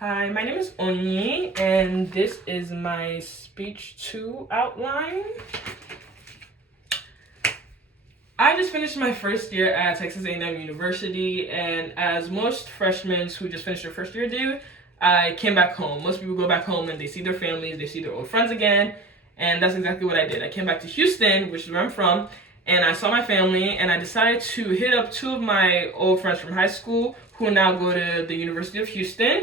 Hi, my name is Onyi, and this is my speech 2 outline. I just finished my first year at Texas A&M University, and as most freshmen who just finished their first year do, I came back home. Most people go back home and they see their families, they see their old friends again, and that's exactly what I did. I came back to Houston, which is where I'm from, and I saw my family, and I decided to hit up 2 of my old friends from high school who now go to the University of Houston.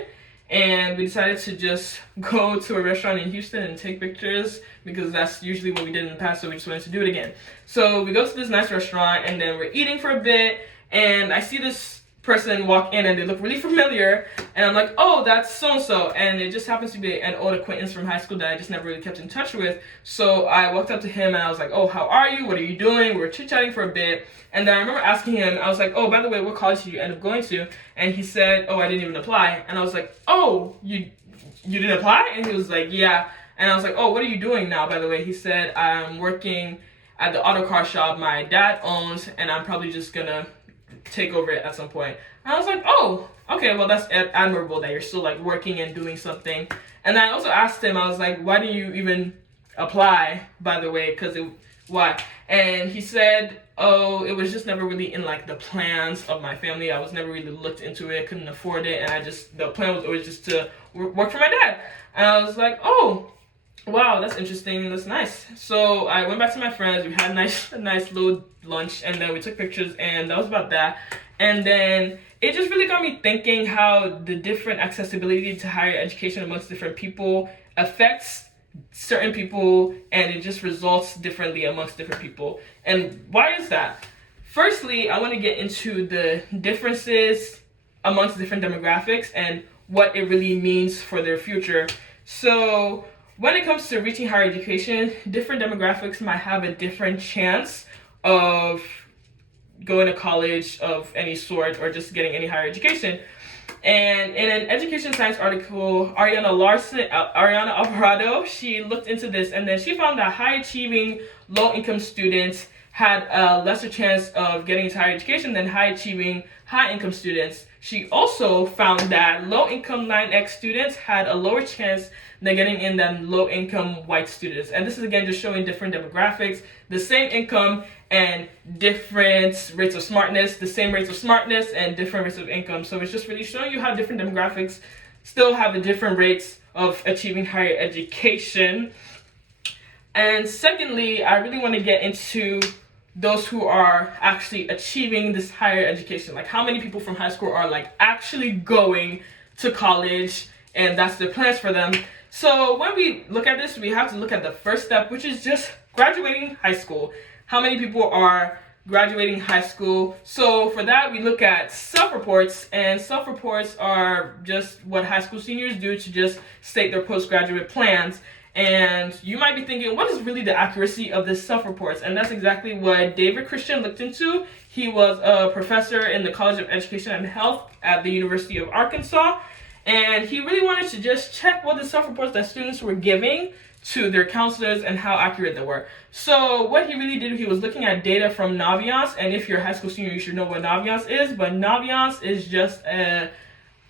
And we decided to just go to a restaurant in Houston and take pictures because that's usually what we did in the past, so we just wanted to do it again. So we go to this nice restaurant and then we're eating for a bit, and I see this person walk in and they look really familiar, and I'm like, oh, that's so-and-so, and it just happens to be an old acquaintance from high school that I just never really kept in touch with. So I walked up to him and I was like, oh, how are you? What are you doing? We were chit-chatting for a bit, and then I remember asking him, I was like, oh, by the way, what college did you end up going to? And he said, oh, I didn't even apply. And I was like, oh, you didn't apply? And he was like, yeah. And I was like, oh, what are you doing now, by the way? He said, I'm working at the auto car shop my dad owns, and I'm probably just gonna take over it at some point. And I was like, oh, okay, well, that's admirable that you're still like working and doing something. And I also asked him, I was like, why do you even apply, by the way? Why? And he said, oh, it was just never really in like the plans of my family. I was never really looked into it, couldn't afford it, and the plan was always just to work for my dad. And I was like, oh, wow, that's interesting, that's nice. So I went back to my friends, we had a nice little lunch, and then we took pictures, and that was about that. And then it just really got me thinking how the different accessibility to higher education amongst different people affects certain people, and it just results differently amongst different people. And why is that? Firstly, I want to get into the differences amongst different demographics and what it really means for their future. So when it comes to reaching higher education, different demographics might have a different chance of going to college of any sort or just getting any higher education. And in an education science article, Ariana Alvarado, she looked into this, and then she found that high achieving low income students had a lesser chance of getting into higher education than high achieving high income students. She also found that low income Latinx students had a lower chance than getting in than low income white students. And this is again just showing different demographics, the same income and different rates of smartness, the same rates of smartness and different rates of income. So it's just really showing you how different demographics still have the different rates of achieving higher education. And secondly, I really want to get into those who are actually achieving this higher education. Like how many people from high school are like actually going to college and that's their plans for them. So when we look at this, we have to look at the first step, which is just graduating high school. How many people are graduating high school? So for that, we look at self-reports, and self-reports are just what high school seniors do to just state their postgraduate plans. And you might be thinking, what is really the accuracy of this self-reports? And that's exactly what David Christian looked into. He was a professor in the College of Education and Health at the University of Arkansas. And he really wanted to just check what the self-reports that students were giving to their counselors and how accurate they were. So what he really did, he was looking at data from Naviance. And if you're a high school senior, you should know what Naviance is. But Naviance is just a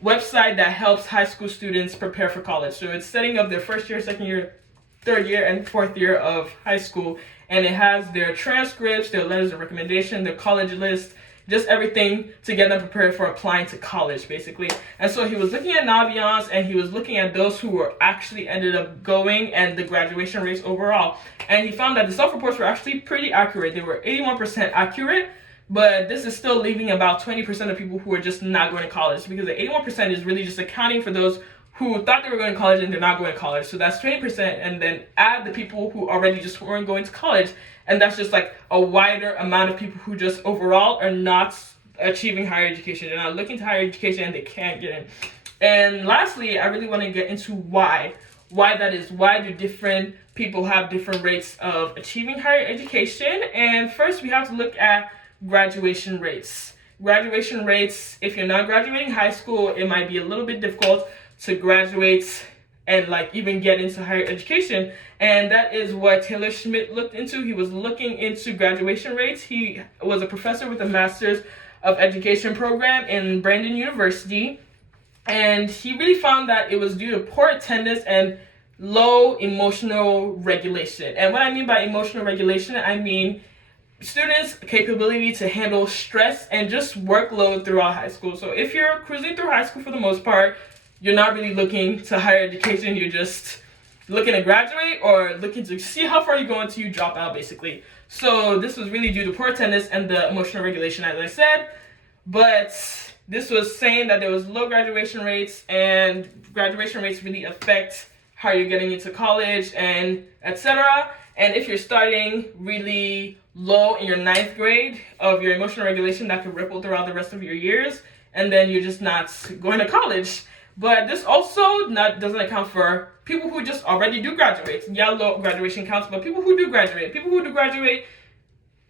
website that helps high school students prepare for college. So it's setting up their first year, second year, third year, and fourth year of high school. And it has their transcripts, their letters of recommendation, their college list, just everything to get them prepared for applying to college, basically. And so he was looking at Naviance, and he was looking at those who were actually ended up going and the graduation rates overall. And he found that the self-reports were actually pretty accurate. They were 81% accurate, but this is still leaving about 20% of people who are just not going to college, because the 81% is really just accounting for those who thought they were going to college and they're not going to college. So that's 20%, and then add the people who already just weren't going to college, and that's just like a wider amount of people who just overall are not achieving higher education. They're not looking to higher education and they can't get in. And lastly, I really want to get into why that is. Why do different people have different rates of achieving higher education? And first, we have to look at graduation rates. Graduation rates, if you're not graduating high school, it might be a little bit difficult to graduate and like even get into higher education. And that is what Taylor Schmidt looked into. He was looking into graduation rates. He was a professor with a Master's of Education program in Brandon University. And he really found that it was due to poor attendance and low emotional regulation. And what I mean by emotional regulation, I mean students' capability to handle stress and just workload throughout high school. So if you're cruising through high school for the most part, you're not really looking to higher education, you're just looking to graduate or looking to see how far you go until you drop out, basically. So this was really due to poor attendance and the emotional regulation, as I said. But this was saying that there was low graduation rates, and graduation rates really affect how you're getting into college and etc. And if you're starting really low in your 9th grade of your emotional regulation, that could ripple throughout the rest of your years, and then you're just not going to college. But this also doesn't account for people who just already do graduate. Yeah, low graduation counts, but people who do graduate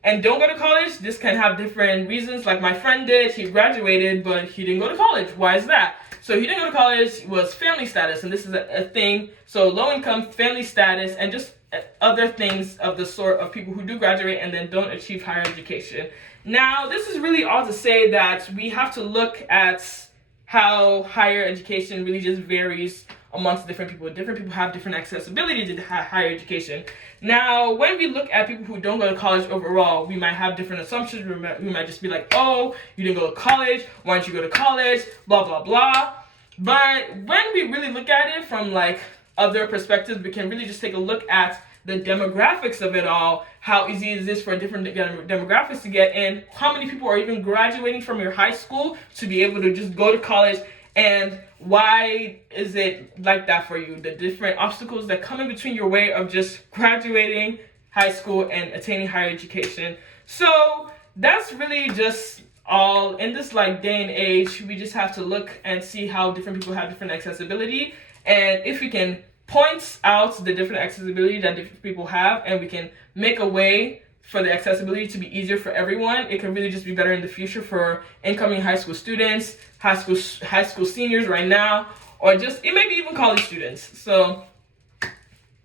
and don't go to college, this can have different reasons. Like my friend did, he graduated, but he didn't go to college. Why is that? So he didn't go to college, was family status, and this is a thing. So low income, family status, and just other things of the sort of people who do graduate and then don't achieve higher education. Now, this is really all to say that we have to look at how higher education really just varies amongst different people. Different people have different accessibility to higher education. Now, when we look at people who don't go to college overall, we might have different assumptions. We might just be like, oh, you didn't go to college, why don't you go to college, blah, blah, blah. But when we really look at it from like other perspectives, we can really just take a look at the demographics of it all. How easy is this for different demographics to get in? How many people are even graduating from your high school to be able to just go to college? And why is it like that for you? The different obstacles that come in between your way of just graduating high school and attaining higher education. So that's really just all. In this like day and age, we just have to look and see how different people have different accessibility. And if we can point out the different accessibility that different people have, and we can make a way for the accessibility to be easier for everyone, it can really just be better in the future for incoming high school students, high school seniors right now, or just it may be even college students. So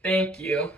thank you.